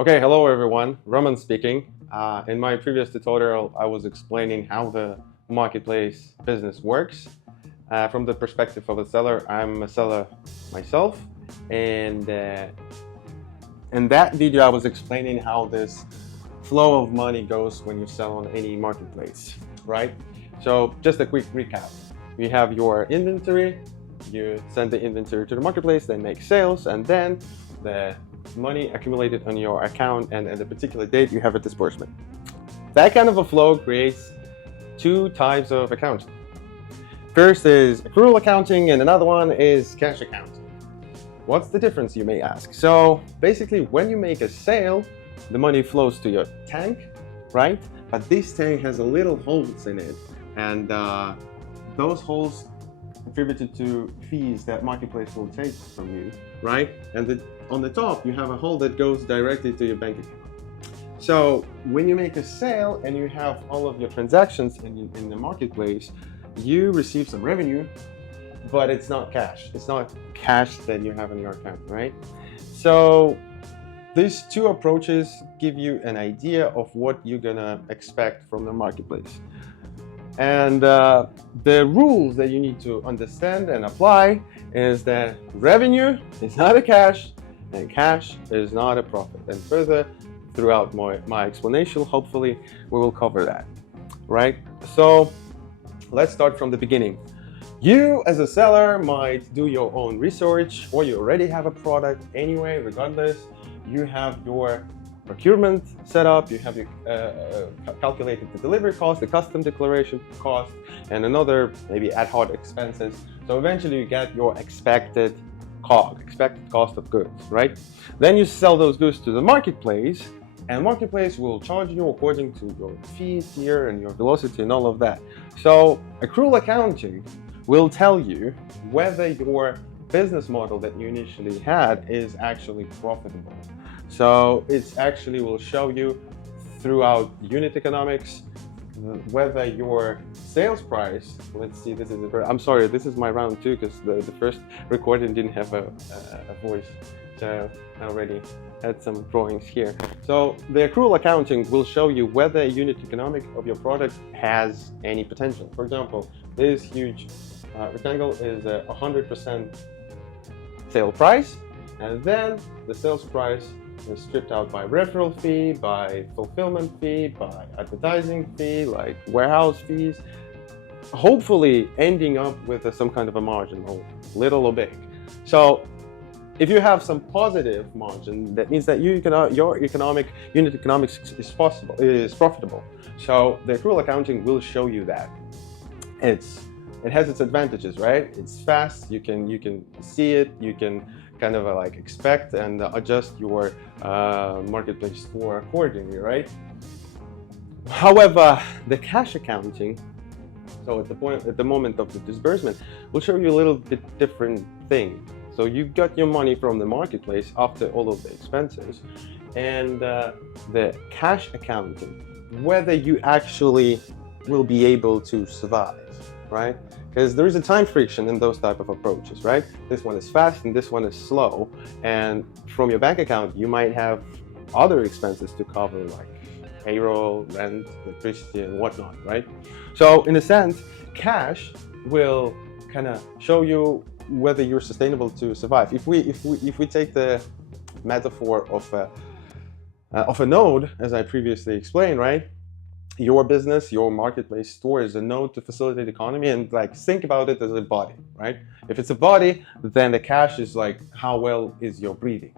Okay, hello everyone, Roman speaking. In my previous tutorial, I was explaining how the marketplace business works. From the perspective of a seller, I'm a seller myself, and in that video I was explaining how this flow of money goes when you sell on any marketplace, right? So just a quick recap. You have your inventory, you send the inventory to the marketplace, they make sales, and then the money accumulated on your account, and at a particular date you have a disbursement. That kind of a flow creates two types of accounting. First is accrual accounting and another one is cash accounting. What's the difference, you may ask? So basically, when you make a sale, the money flows to your tank, right? But this tank has a little holes in it, and those holes contributed to fees that marketplace will take from you, right? And on the top, you have a hole that goes directly to your bank account. So when you make a sale and you have all of your transactions in the marketplace, you receive some revenue, but it's not cash. It's not cash that you have in your account, right? So these two approaches give you an idea of what you're gonna expect from the marketplace. And the rules that you need to understand and apply is that revenue is not a cash, and cash is not a profit. And further, throughout my explanation, hopefully we will cover that, right? So let's start from the beginning. You as a seller might do your own research, or you already have a product anyway. Regardless, you have your procurement set up, you have your calculated the delivery cost, the custom declaration cost, and another maybe ad hoc expenses. So eventually you get your expected COGS, expected cost of goods, right? Then you sell those goods to the marketplace, and marketplace will charge you according to your fee tier and your velocity and all of that. So accrual accounting will tell you whether your business model that you initially had is actually profitable. So it actually will show you throughout unit economics whether your sales price, let's see, I'm sorry, this is my round two because the first recording didn't have a voice. So I already had some drawings here. So the accrual accounting will show you whether unit economic of your product has any potential. For example, this huge rectangle is a 100% sale price, and then the sales price is stripped out by referral fee, by fulfillment fee, by advertising fee, like warehouse fees, hopefully ending up with some kind of a margin, or little or big. So if you have some positive margin, that means that your unit economics is profitable. So the accrual accounting will show you that. It has its advantages, right? It's fast, you can see it, you can kind of like expect and adjust your marketplace store accordingly, right? However, the cash accounting, so at the moment of the disbursement, will show you a little bit different thing. So you got your money from the marketplace after all of the expenses, and the cash accounting, whether you actually will be able to survive, right? Because there is a time friction in those type of approaches, right? This one is fast and this one is slow. And from your bank account, you might have other expenses to cover, like payroll, rent, electricity, and whatnot, right? So in a sense, cash will kind of show you whether you're sustainable to survive. If we take the metaphor of a node, as I previously explained, right? Your business, your marketplace store is a node to facilitate economy, and like think about it as a body, right? If it's a body, then the cash is like how well is your breathing.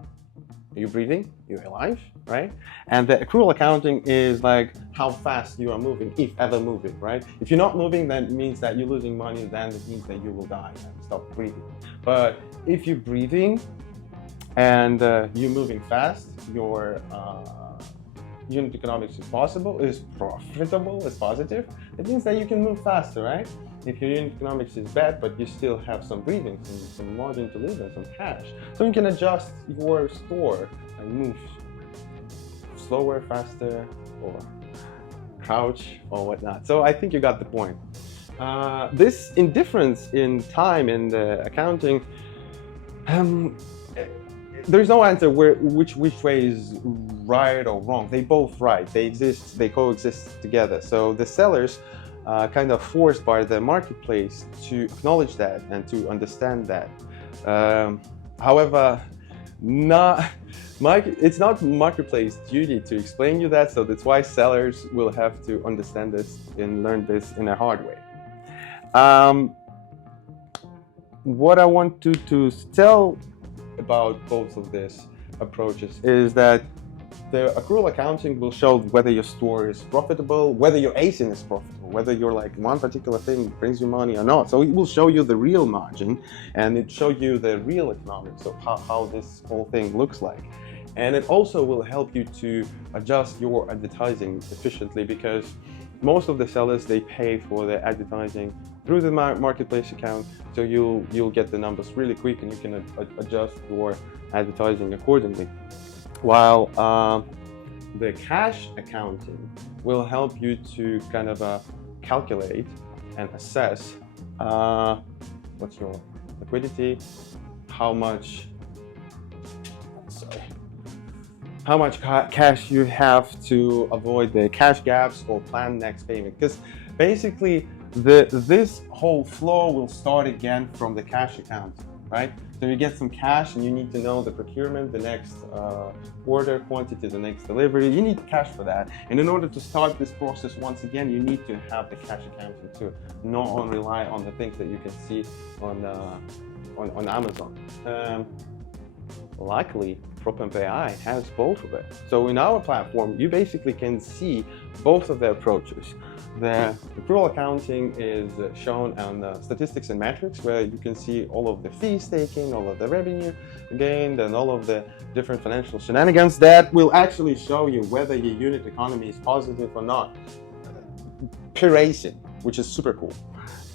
Are you breathing? You're alive, right? And the accrual accounting is like how fast you are moving, if ever moving, right? If you're not moving, then it means that you're losing money, then it means that you will die and stop breathing. But if you're breathing and you're moving fast, your unit economics is profitable, is positive, it means that you can move faster, right? If your unit economics is bad, but you still have some breathing, some margin to live and some cash, so you can adjust your store and move slower, faster, or crouch or whatnot. So I think you got the point. This indifference in time in the accounting there's no answer which way is right or wrong. They both right. They exist. They coexist together. So the sellers kind of forced by the marketplace to acknowledge that and to understand that. However, it's not marketplace duty to explain you that. So that's why sellers will have to understand this and learn this in a hard way. What I want to tell about both of these approaches is that the accrual accounting will show whether your store is profitable, whether your ASIN is profitable, whether you're like one particular thing brings you money or not. So it will show you the real margin and it show you the real economics of how this whole thing looks like. And it also will help you to adjust your advertising efficiently, because most of the sellers, they pay for their advertising through the marketplace account. So you'll get the numbers really quick and you can adjust your advertising accordingly. While the cash accounting will help you to kind of calculate and assess what's your liquidity, how much cash you have to avoid the cash gaps or plan next payment. Because basically this whole flow will start again from the cash account, right? So you get some cash and you need to know the procurement, the next order quantity, the next delivery. You need cash for that. And in order to start this process once again, you need to have the cash accounting to not only rely on the things that you can see on Amazon. Luckily, Propamp.ai has both of it. So in our platform, you basically can see both of the approaches. The accrual accounting is shown on statistics and metrics, where you can see all of the fees taken, all of the revenue gained, and all of the different financial shenanigans that will actually show you whether your unit economy is positive or not per ASIN, which is super cool.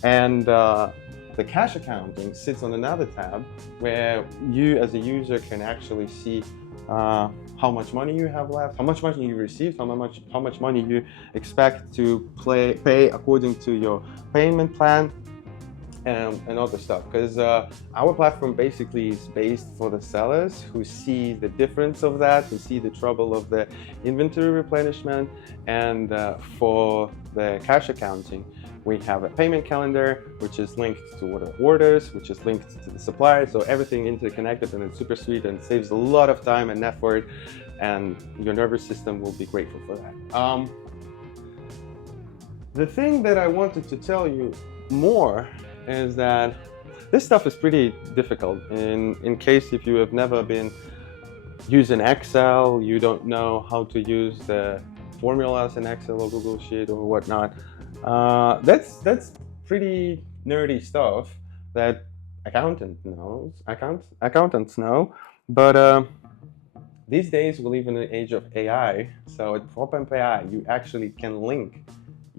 And the cash accounting sits on another tab where you as a user can actually see how much money you have left, how much money you received, how much money you expect to pay according to your payment plan, and other stuff. Because our platform basically is based for the sellers who see the difference of that, who see the trouble of the inventory replenishment. And for the cash accounting, we have a payment calendar, which is linked to the orders, which is linked to the supplier. So everything interconnected, and it's super sweet and saves a lot of time and effort, and your nervous system will be grateful for that. The thing that I wanted to tell you more is that this stuff is pretty difficult. In case if you have never been using Excel, you don't know how to use the formulas in Excel or Google Sheet or whatnot. That's pretty nerdy stuff that accountants know. But these days we live in an age of AI. So at Propamp.ai, you actually can link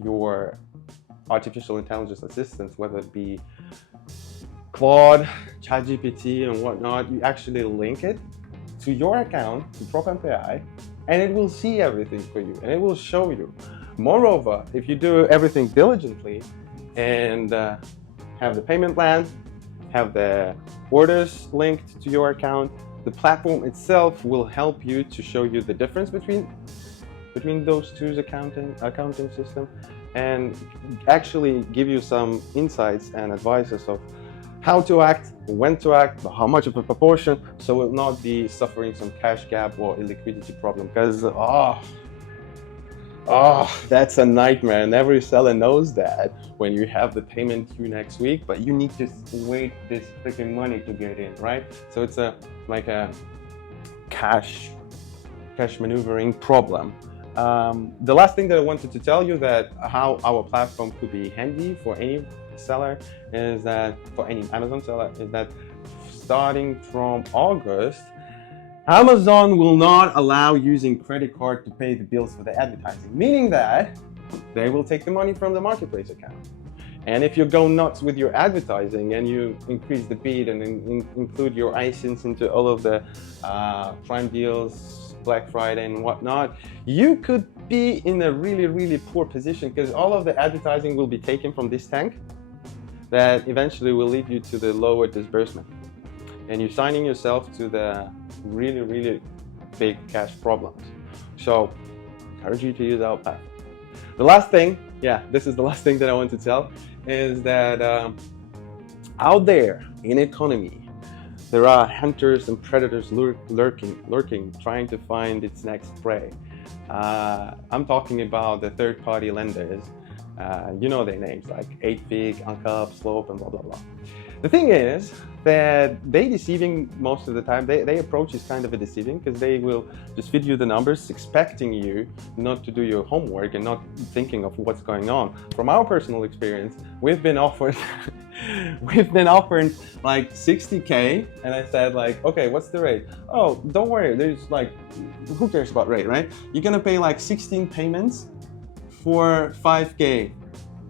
your artificial intelligence assistants, whether it be Claude, ChatGPT, and whatnot. You actually link it to your account, to Propamp.ai, and it will see everything for you, and it will show you. Moreover, if you do everything diligently and have the payment plan, have the orders linked to your account, the platform itself will help you to show you the difference between those two accounting system, and actually give you some insights and advices of how to act, when to act, how much of a proportion, so it will not be suffering some cash gap or illiquidity problem. Because that's a nightmare, and every seller knows that when you have the payment due next week, but you need to wait this freaking money to get in, right? So it's like a cash maneuvering problem. The last thing that I wanted to tell you, that how our platform could be handy for any seller, is that for any Amazon seller, is that starting from August, Amazon will not allow using credit card to pay the bills for the advertising, meaning that they will take the money from the marketplace account. And if you go nuts with your advertising and you increase the bid and include your ISINs into all of the Prime deals, Black Friday and whatnot, you could be in a really, really poor position, because all of the advertising will be taken from this tank that eventually will lead you to the lower disbursement. And you're signing yourself to the really, really big cash problems. So I encourage you to use our platform. The last thing, this is the last thing that I want to tell, is that out there in economy, there are hunters and predators lurking, trying to find its next prey. I'm talking about the third-party lenders. You know their names, like 8Fig, Uncap, Slope, and blah, blah, blah. The thing is that they deceiving most of the time. They approach is kind of a deceiving, because they will just feed you the numbers, expecting you not to do your homework and not thinking of what's going on. From our personal experience, we've been offered like 60K, and I said like, okay, what's the rate? Oh, don't worry, there's like, who cares about rate, right? You're gonna pay like 16 payments for 5K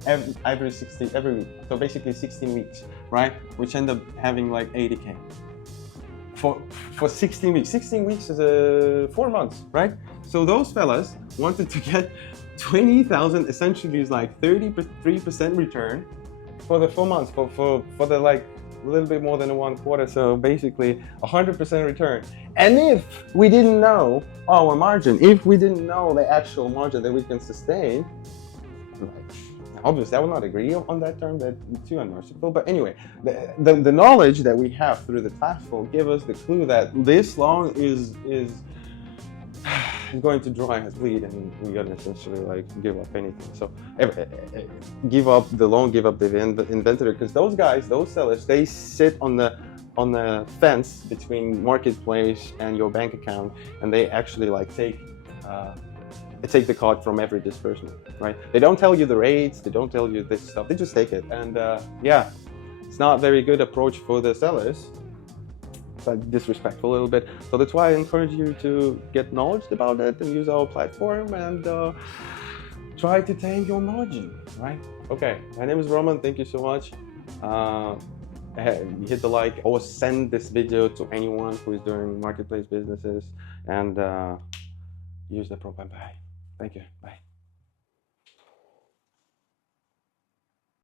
every week. So basically 16 weeks, right? Which end up having like 80K for 16 weeks. 16 weeks is 4 months, right? So those fellas wanted to get 20,000, essentially is like 33% return for the 4 months, for the like a little bit more than 1 quarter. So basically 100% return. And if we didn't know our margin, if we didn't know the actual margin that we can sustain, obviously I would not agree on that term, that's too unmerciful. But anyway, the knowledge that we have through the platform give us the clue that this loan is going to dry as bleed, and we gotta essentially like give up anything. So give up the loan, give up the inventory, because those guys, those sellers, they sit on the fence between marketplace and your bank account, and they actually like take the card from every disbursement, right? They don't tell you the rates, they don't tell you this stuff, they just take it. And it's not a very good approach for the sellers. It's like disrespectful a little bit. So that's why I encourage you to get knowledge about it and use our platform and try to tame your margin, right? Okay, my name is Roman, thank you so much. Hit the like or send this video to anyone who is doing marketplace businesses, and use the Propamp.ai. Thank you, bye.